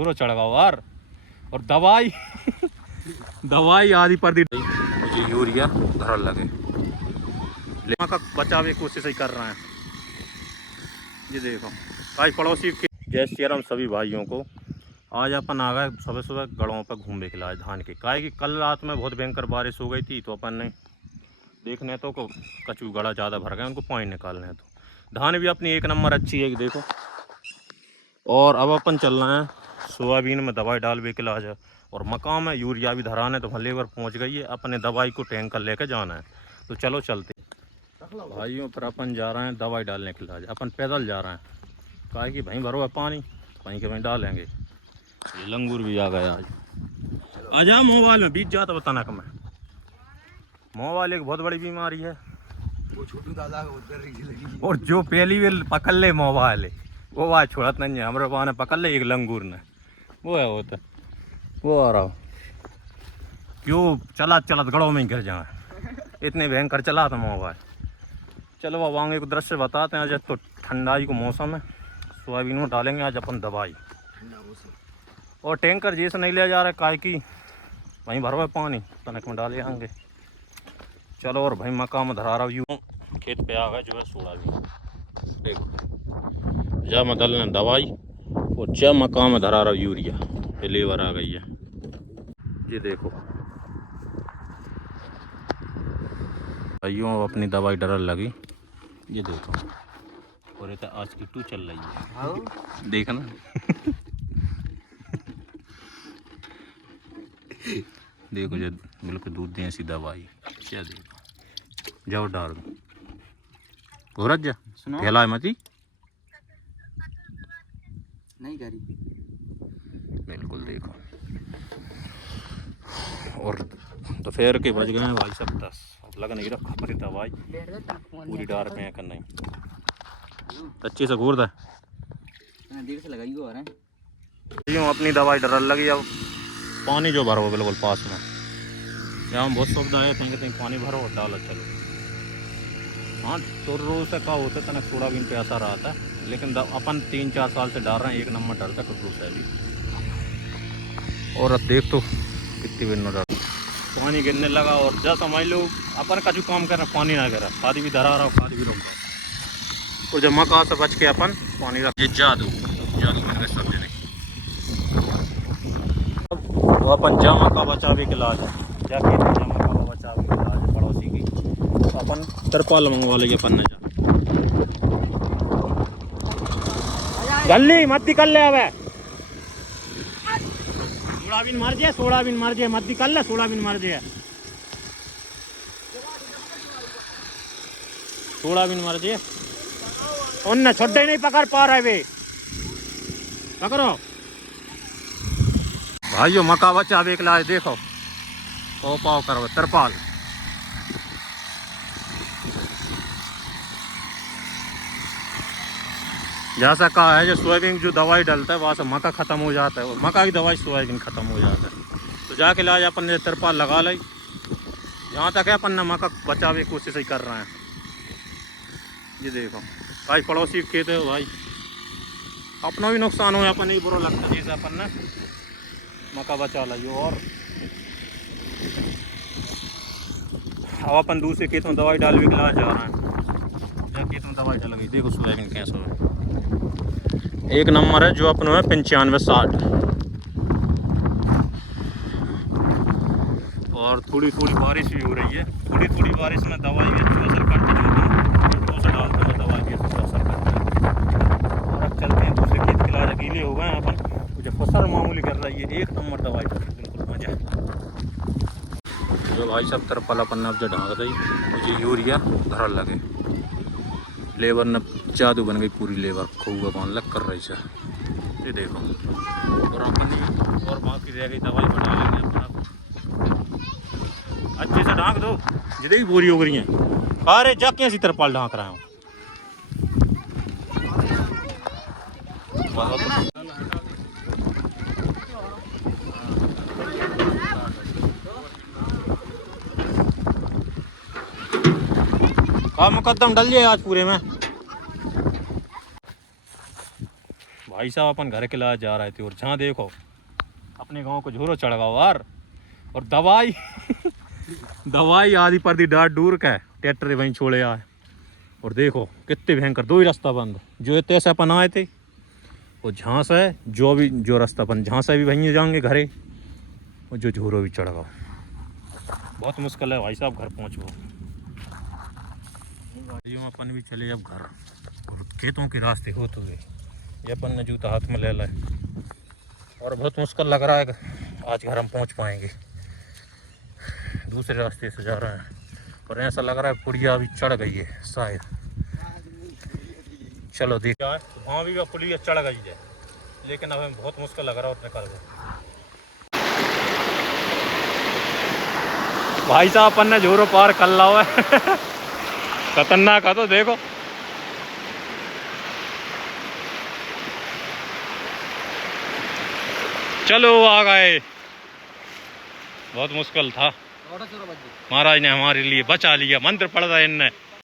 पूरा चढ़ाओ यार। और दवाई दवाई आधी पर दी मुझे यूरिया धर लगे का बचाव की कोशिश ही कर रहे हैं। ये देखो भाई पड़ोसी के जय श्री राम सभी भाइयों को। आज अपन आ गए सुबह सुबह गड़ों पर घूमने के लिए धान के काहे कि कल रात में बहुत भयंकर बारिश हो गई थी, तो अपन ने देखने तो को कचू गड़ा ज़्यादा भर गए, उनको पानी निकालने हैं। तो धान भी अपनी एक नंबर अच्छी है देखो। और अब अपन चल रहे हैं सोयाबीन में दवाई डालने के लिए, और मकान में यूरिया भी धराना है। तो वहाँ लेबर पहुँच गई है, अपने दवाई को टैंकर लेकर जाना है। तो चलो चलते भाइयों, पर अपन जा रहे हैं दवाई डालने के लिए। अपन पैदल जा रहे हैं काहे कि भाई भरो है पानी, वहीं के वहीं डालेंगे। ये लंगूर भी आ गया आज। आजा मोबाइल में बीत जाता बताना का मैं। मोबाइल एक बहुत बड़ी बीमारी है, वो छोटू दादा और जो पहली वेल पकड़ ले मोबाइल है वो बात छोड़त नहीं है। हमारे वहाँ ने पकड़ ले एक लंगूर ने, वो है होता वो आ रहा क्यों चला चलत गड़ों में ही गिर जाए, इतने भयंकर चला था मोबाइल। चलो अब आगे को दृश्य बताते हैं। आज तो ठंडाई को मौसम है, सोयाबीन में डालेंगे आज अपन दवाई। और टैंकर जैसे नहीं ले जा रहा काहे कि वहीं भरो है पानी, तनक में डाले आएंगे। चलो और भाई मकान में धरा रहा यूँ खेत पे आ गए जो है सोयाबीन। देखो जा मैं डालना दवाई और जा मकान में धरा रहा यूरिया। ये लेबर आ गई है, ये देखो भाइयों अपनी दवाई डरल लगी। ये देखो और ये आज की टू चल रही है देखना देखो जो बिल्कुल दूध दें ऐसी दवाई क्या देखो जाओ डाल दो हो जा फैला मती नहीं करी बिल्कुल। देखो और दोपहर के बज गए हैं भाई सब 10। अब लगा नहीं रखा पड़ी दवाई पूरी डार पे करना ही अच्छे से घूर दे देर से लगाई हो रहा है। यूँ अपनी दवाई डरल लगी। अब पानी जो भरो बिल्कुल पास में, यहाँ बहुत सुविधा है, कहीं कहीं पानी भरो और डालो चलो। हाँ तो रोज से का होता है तनक सोयाबीन पे असर आता है, लेकिन अपन 3-4 साल से डाल रहे हैं, एक नंबर डरता है टुटू से भी। और अब देख तो कितनी बिन डर पानी गिरने लगा। और जब समझ लो अपन का जो काम कर रहे हैं पानी ना गिरा, खादी भी धरा रहा हो खादी भी रोक रहा। और जब मका से बच के अपन पानी रख जादू जादू बन गए सब जने। तो अपन जामा का बचावे के लाज जाके जामा का बचावे के लाज पड़ोसी की, तो अपन तरपाल मंगवा लेंगे अपन ने जा गल्ली मत निकल ले। अब सोयाबीन मर जाए मत निकल ले, सोयाबीन मर जाए सोयाबीन मर जाए। उन छोटे नहीं पकड़ पा रहे वे, पकड़ो भाइयों मका बच्चा बेक लाए। देखो ओ पाव करो तरपाल। जैसा कहा है जो सोयाबीन जो दवाई डालता है वहाँ से मका ख़त्म हो जाता है, और मका की दवाई सोयाबीन ख़त्म हो जाता है। तो जाके लाज अपन ने तरपाल लगा ली। यहाँ तक है अपन ने मका बचावे की कोशिश ही कर रहे हैं। ये देखो भाई पड़ोसी खेत है भाई, अपना भी नुकसान हो अपन नहीं बुरा लगता जैसे अपन ने मका बचा लियो। और अब अपन दूसरे खेत में दवाई डाल भी ला जा रहे हैं, खेत में दवाई डाल गई। देखो सोयाबीन कैसे है, एक नंबर है जो अपनों है 95-60। और थोड़ी थोड़ी बारिश भी हो रही है, थोड़ी थोड़ी बारिश में दवाई भी अच्छा असर करती है, डालते हैं दवाई भी अच्छा असर करती है। और अब चलते हैं दूसरे खेत के लाज अकेले हो गए हैं अपन, मुझे फसल मामूली कर रही है, एक नंबर दवाई बिल्कुल मजा। जो भाई सब तरफ पला पन्ना जो ढांक रही मुझे यूरिया धर लगे। लेबर ने जादू बन गई पूरी, लेबर खूब बांध लग कर रही है। ये देखो और अपनी और बाकी रह गई दवाई बना लेंगे अपना अच्छे से ढांक दो जितनी भी बोरी हो गई हैं। अरे जा कैसी तरपाल ढांक रहा हूँ। मुकद्दम डल जाए आज पूरे में भाई साहब अपन घर के लाए जा रहे थे और जहाँ देखो अपने गांव को झोरो चढ़ गया यार। और दवाई दवाई आधी पर दी डाट दूर का ट्रैक्टर वहीं छोड़े आए। और देखो कितने भयंकर, दो ही रास्ता बंद, जो तैसे अपन आए थे वो झांस है, जो रास्ता अपन झांस है भी वहीं जाएंगे घरे, और जो झोरो भी चढ़ गया। बहुत मुश्किल है भाई साहब घर पहुँचो। अपन भी चले अब घर, और खेतों के रास्ते होते हुए ये अपन ने जूता हाथ में ले लाए और बहुत मुश्किल लग रहा है आज घर हम पहुंच पाएंगे। दूसरे रास्ते से जा रहे हैं और ऐसा लग रहा है पुड़िया अभी चढ़ गई है शायद। चलो देखा है तो वहाँ भी पुड़िया चढ़ गई है, लेकिन अब हमें बहुत मुश्किल लग रहा है उतने कर दो। भाई साहब अपन ने जोरों पार कर ला हुआ है खतरनाक है तो देखो। चलो आ गए, बहुत मुश्किल था, महाराज ने हमारे लिए बचा लिया, मंत्र पढ़ रहा है इनने।